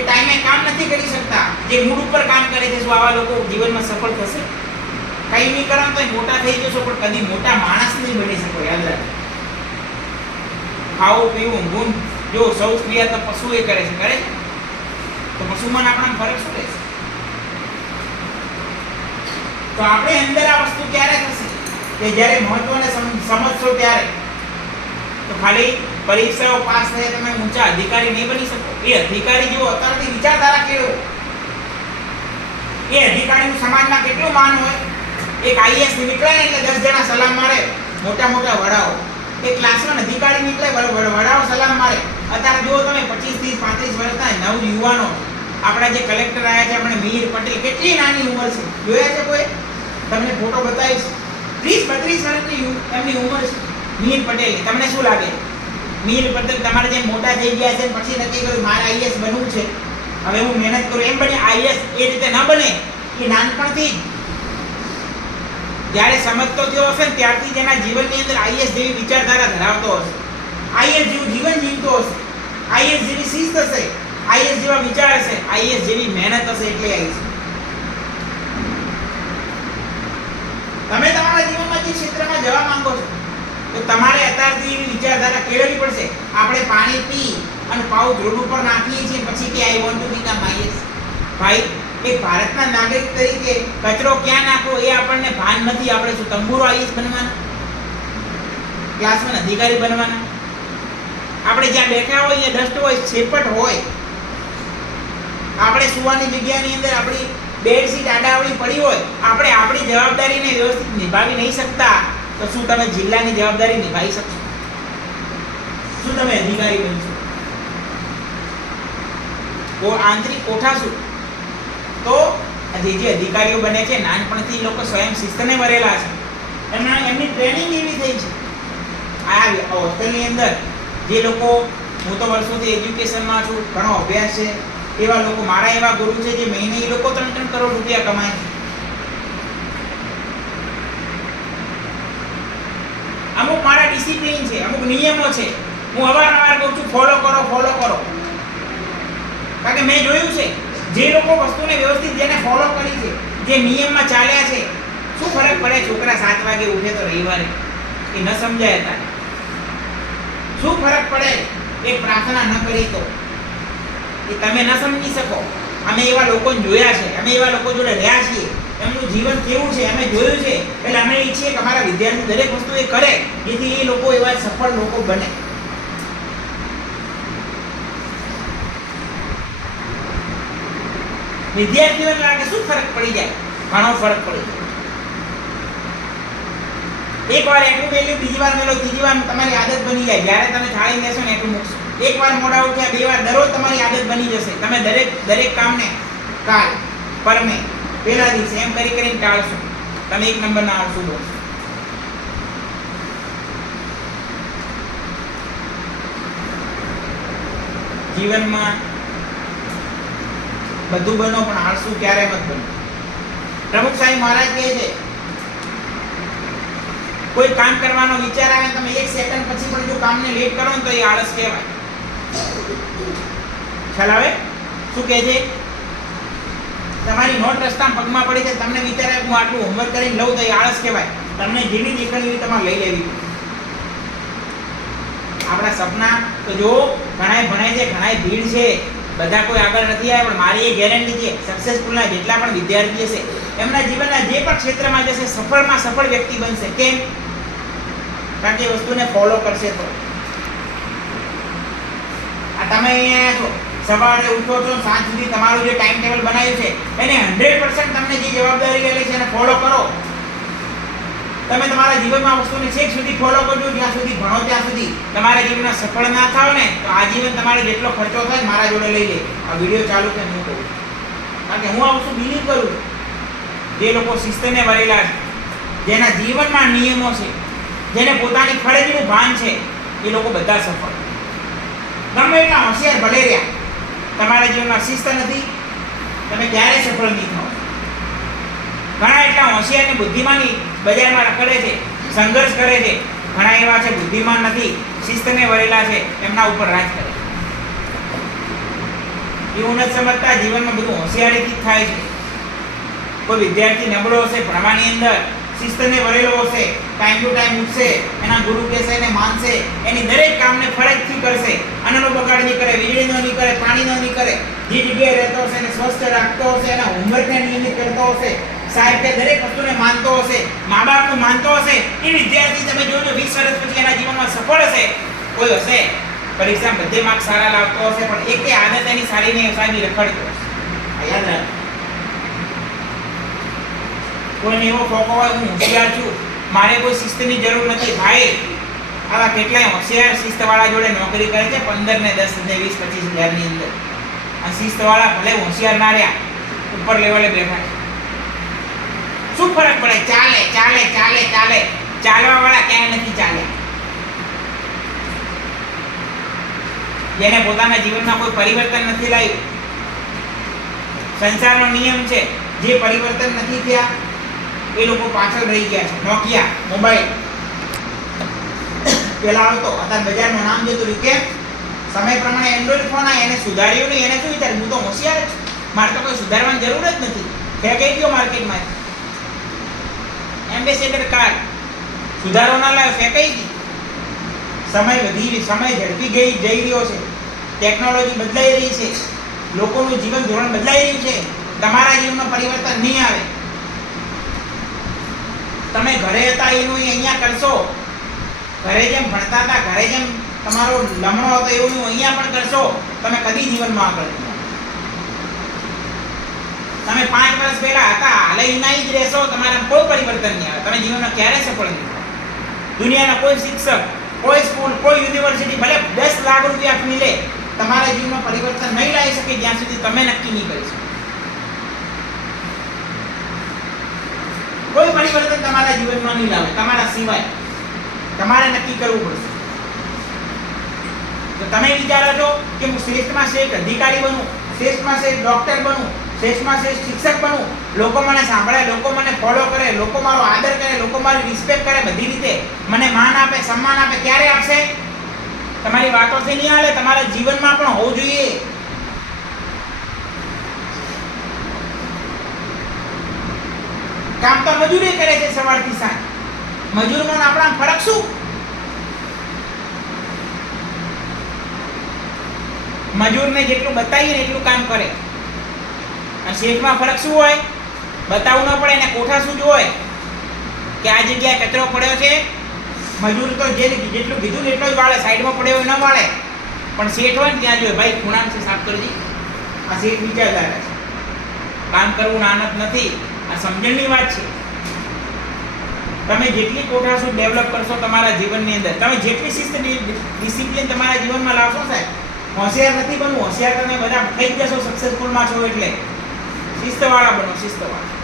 જે ટાઈમે કામ નથી કરી શકતા, જે મૂડ ઉપર કામ કરે છે, શું આવા લોકો જીવનમાં સફળ થશે? કઈ નહીં કરો તો મોટા થઈ જશો પણ કદી મોટા માણસ નહીં બની શકો. યાદ રાખો. ખાવું પીવું ઊંઘવું, જો સૌ ક્રિયા તો પશુ એ કરે છે, તો પશુમાં આપણા ફરક શું રહેશે? તો આપણે અંદર આ વસ્તુ ક્યારે થશે કે જ્યારે મહત્વને સમજશો ત્યારે. તો ખાલી પરીક્ષાઓ પાસ થયા તમે ઊંચા અધિકારી નહીં બની શકો. એ અધિકારી જેવો અત્યારથી વિચારધારા કેળવો. એ અધિકારીનું સમાજમાં કેટલું માન હોય. એક આઈએસ નીકળે ને એટલે 10 જણા સલામ મારે, મોટા મોટા વડાઓ. એક ક્લાસમાં અધિકારી નીકળે, વડાઓ સલામ મારે. અત્યારે જુઓ તમે 25 30 35 વર્ષના નવ યુવાનો, આપણા જે કલેક્ટર આવ્યા છે આપણે મીર પટેલ, કેટલી નાની ઉંમર છે, જોયા છે કોઈ? તમને ફોટો બતાવીશ. 30 32 વર્ષની એમની ઉંમર છે મીર પટેલ. તમને શું લાગે મીર પટેલ તમારે જેમ મોટા થઈ ગયા છે પછી નક્કી કર્યું મારે આઈએસ બનવું છે, હવે હું મહેનત કરું, એમ બને આઈએસ એ રીતે ન બને. એ નાનપણથી જ્યારે સમજતો થયો હશે ને ત્યારથી જ એના જીવનની અંદર આઈએસ જેવી વિચારધારા ધરાવતો હશે, આઈએસ જેવું જીવન જીવતો હશે, આઈએસ જેવી શિસ્ત હશે, આઈએસ જેવા વિચાર હશે, આઈએસ જેવી મહેનત હશે. એટલે આઈએસ તમે તમારા જીવનમાં જે ક્ષેત્રમાં જવા માંગો છો તો તમારે અત્યારથી એવી વિચારધારા કેળવવી પડશે. આપણે પાણી પી અને પાઉચ રોડ ઉપર નાખીએ છીએ પછી કે I want to become IAS. ભાઈ, એક ભારતના નાગરિક તરીકે કચરો ક્યાં નાખવો એ આપણને ભાન નથી. આપણે શું તંબુરો આઈએસ બનવાના, ક્લાસમાં અધિકારી બનવાના? આપણે જ્યાં બેઠા હોય એ ડસ્ટ હોય, છેપટ હોય, આપણે સુવાની જગ્યાની અંદર આપણી બેડશીટ આડાવડી પડી હોય, આપણે આપણી જવાબદારીને વ્યવસ્થિત નિભાવી નહીં શકતા તો શું તમે જિલ્લાની જવાબદારી નિભાવી શકશો? શું તમે અધિકારી બનશો? આંતરિક કોઠાસૂર. તો જે અધિકારીઓ બને છે નાનપણથી લોકો સ્વયં શિસ્તને વરેલા છે, એમની ટ્રેનિંગ એવી થઈ છે. આ હોસ્ટેલની અંદર જે લોકો, હું તો વર્ષોથી એજ્યુકેશનમાં છું, ઘણો અભ્યાસ છે, એવા લોકો, મારા એવા ગુરુ છે જે મહિને એ લોકો 3-3 કરોડ રૂપિયા કમાય છે. અમુક મારા ડિસિપ્લિન છે, અમુક નિયમો છે, હું અવારનવાર કહું છું ફોલો કરો. કારણ કે મેં જોયું છે જે લોકો વસ્તુને વ્યવસ્થિત જેને ફોલો કરી છે, જે નિયમમાં ચાલ્યા છે, શું ફરક પડે? છોકરા 7 વાગે ઉઠે તો રવિવારે એ ન સમજાય હતા. શું ફરક પડે એક પ્રાર્થના ન કરી તો? એ તમે ન સમજી શકો. અમે એવા લોકોને જોયા છે, અમે એવા લોકો જોડે રહ્યા છીએ, એમનું જીવન કેવું છે અમે જોયું છે. એટલે અમે ઈચ્છીએ કે અમારા વિદ્યાર્થી દરેક વસ્તુ એ કરે જેથી એ લોકો એવા સફળ લોકો બને. વિદ્યાર્થીઓને લાગે શું ફરક પડી જાય? ઘણો ફરક પડી જાય. એક વાર એટલું મેલ્યું, બીજી વાર મેલો, ત્રીજી વાર તમારી આદત બની જાય. જ્યારે તમે થાળી લેશો ને એટલું મૂકશો. એક વાર મોડા ઉઠ્યા, 2 વાર, દરરોજ તમારી આદત બની જશે. તમે દરેક કામને કાલ, પરમે, પહેલા દિવસે એમ કરીને ટાળશો. તમે 1 નંબરના આવશો બનશો. જીવનમાં બધું બનો પણ આળસુ ક્યારે મત બનો. પ્રમુખ સાહેબ મહારાજ કહે છે કોઈ કામ કરવાનો વિચાર આવે તમે 1 સેકન્ડ પછી પણ જો કામને લેટ કરો ને તો એ આળસ કહેવાય. ખ્યાલ આવે શું કહે છે? તમારી નોટ રસ્તામાં પગમાં પડી છે, તમને વિચાર આવે હું આટલું હોમવર્ક કરીને લઉં તો એ આળસ કહેવાય. તમને જેની દેખાડી હોય તમારે લઈ લેવી. આપણા સપના તો જો ઘણાય ભણાય છે, ઘણાય ભીડ છે, બધા કોઈ આગળ નથી આવ્યા, પણ મારી એ ગેરંટી છે સક્સેસફુલના જેટલા પણ વિદ્યાર્થી હશે એમના જીવનના જે પણ ક્ષેત્રમાં જશે સફળમાં સફળ વ્યક્તિ બનશે. કેમ? કારણ કે એ વસ્તુને ફોલો કરશે. તો આ તમે અહીંયા છો, સવારે ઉઠો છો, સાંજ સુધી તમારું જે ટાઈમ ટેબલ બનાવ્યું છે એને 100% તમને જે જવાબદારી મળે છે એને ફોલો કરો. તમે તમારા જીવનમાં વસ્તુને છેક સુધી ફોલો કરજો, જ્યાં સુધી ભણો ત્યાં સુધી. તમારા જીવનમાં સફળ ના થાવ ને તો આ જીવન તમારે જેટલો ખર્ચો થાય મારા જોડે લઈ લે. આ વિડીયો ચાલુ છે હું કહું, કારણ કે હું આ વસ્તુ બિલીવ કરું છું. જે લોકો શિસ્તને વરેલા છે, જેના જીવનમાં નિયમો છે, જેને પોતાની ફરજનું ભાન છે, એ લોકો બધા સફળ. ગમે એટલા હોશિયાર ભલે રહ્યા, તમારા જીવનમાં શિસ્ત નથી, તમે ક્યારે સફળ નહીં થાવ. ઘણા એટલા હોશિયાર અને બુદ્ધિમાની બજારમાં રખડે છે, સંઘર્ષ કરે છે. ઘણા એવા છે બુદ્ધિમાન નથી, શિસ્તને વરેલા છે, એમના ઉપર રાજ કરે. એવું નથી સમજતા જીવનમાં બધું હોશિયારીથી જ થાય છે. કોઈ વિદ્યાર્થી નબળો હશે ભણવાની અંદર, શિસ્તને વરેલો હશે, ટાઈમ ટુ ટાઈમ ઉઠશે, એના ગુરુ કહેશે એને માનશે, એની દરેક કામને ફરજથી કરશે, અન્નનો બગાડ નહીં કરે, વીજળીનો નહીં કરે, પાણીનો નહીં કરે, જે જગ્યાએ રહેતો હશે એને સ્વસ્થ રાખતો હશે, એના હોમવર્કને નિયમિત કરતો હશે, સાહેબ કે દરેક વસ્તુને માનતો હશે, મા બાપનું માનતો હશે, એ વિદ્યાર્થી તમે જોજો 20 વર્ષ પછી એના જીવનમાં સફળ હશે. કોઈ હશે પરીક્ષામાં બધે માર્ક સારા લાવતો હશે પણ એકે આદત એની સારી નહીં, સારી રખડતો હશે. આ યાદ રાખ. કોઈને એવો ફોકો હોય હું હોશિયાર છું, મારે કોઈ શિસ્તની જરૂર નથી. ભાઈ આવા કેટલાય હોશિયાર શિસ્તવાળા જોડે નોકરી કરે છે 15 ને 10 ને 20 25 હજારની અંદર. આ શિસ્તવાળા ભલે હોશિયાર ના રહ્યા, ઉપર લેવલે બેઠા છે. શું ફરક પડે? ચાલે ચાલે ચાલે ચાલે, ચાલવા વાળા ક્યાંય નથી ચાલ્યા. જેને પોતાના જીવનમાં કોઈ પરિવર્તન નથી લાવ્યું, સંસારનો નિયમ છે, જે પરિવર્તન નથી થયા એ લોકો પાછળ રહી ગયા છે. નોકિયા મોબાઈલ પેલા આવતો, અત્યારે બજારનું નામ જતું રહ્યું. કેમ? સમય પ્રમાણે એન્ડ્રોઈડ ફોન આવે, એને સુધાર્યું નહીં. એને શું વિચાર, હું તો હોશિયાર છું, મારે તો કોઈ સુધારવાની જરૂર જ નથી. ફેંકાઈ ગયો માર્કેટમાં. એમ્બેસેડર કાર સુધારો ના લાવ્યો, ફેંકાઈ ગઈ. સમય ઝડપી જઈ રહ્યો છે, ટેકનોલોજી બદલાઈ રહી છે, લોકોનું જીવન ધોરણ બદલાઈ રહ્યું છે. તમારા જીવનમાં પરિવર્તન નહીં આવે. તમે ઘરે હતા એનું અહીંયા કરશો, ઘરે જેમ ભણતા હતા, ઘરે જેમ તમારો લમણો હતો એવું અહીંયા પણ કરશો, તમે કદી જીવનમાં આગળ નહીં આવો. તમે 5 વર્ષ પહેલા હતા હાલે એના જ રહેશો, તમારા કોઈ પરિવર્તન નહીં આવે. તમે જીવનમાં ક્યારે સફળ નહીં થાઓ. દુનિયાના કોઈ શિક્ષક, કોઈ સ્કૂલ, કોઈ યુનિવર્સિટી ભલે 10 લાખ રૂપિયા મિલે, તમારા જીવનમાં પરિવર્તન નહીં લાવી શકે જ્યાં સુધી તમે નક્કી નહીં કરી શકો. કોઈ પરિવર્તન તમારા જીવનમાં નહીં લાવે તમારા સિવાય. તમારે નક્કી કરવું પડશે. તો તમે વિચારો છો કે હું શ્રેષ્ઠમાં શ્રેષ્ઠ અધિકારી બનું, શ્રેષ્ઠમાં શ્રેષ્ઠ ડોક્ટર બનું, શ્રેષ્ઠમાં શ્રેષ્ઠ શિક્ષક બનું, લોકો મને સાંભળે, લોકો મને ફોલો કરે, લોકો મારો આદર કરે, લોકો મારી રિસ્પેક્ટ કરે, બધી રીતે મને માન આપે, સન્માન આપે. ક્યારે આપશે? તમારી વાતોથી નહીં હાલે, તમારા જીવનમાં પણ હોવું જોઈએ. કામ તો મજૂરી કરે છે સવારથી સાંજ. મજૂરમાં આપણા ફરક શું? મજૂરને જેટલું બતાવીએ ને એટલું કામ કરે. અને શેઠમાં ફરક શું હોય? બતાવવું ન પડે, એને કોઠા શું હોય કે આ જગ્યાએ કચરો પડ્યો છે. મજૂર તો જેટલું કીધું ને એટલો જ વાળે, સાઈડમાં પડ્યો ન વાળે. પણ શેઠ હોય ને ત્યાં જોઈએ, ભાઈ ખૂણામાં છે સાફ કરજી. આ શેઠ વિચારતા છે. કામ કરવું નાનત નથી, આ સમજણની વાત છે. તમે જેટલી કોઠાસૂઝ ડેવલપ કરશો તમારા જીવનની અંદર, તમે જેટલી શિસ્ત ડિસિપ્લિન તમારા જીવનમાં લાવશો સાહેબ, હોશિયાર નથી બનવું. હોશિયાર તમે બધા થઈ જશો, સક્સેસફુલમાં છો એટલે. શિસ્તવાળા બનો, શિસ્તવાળા.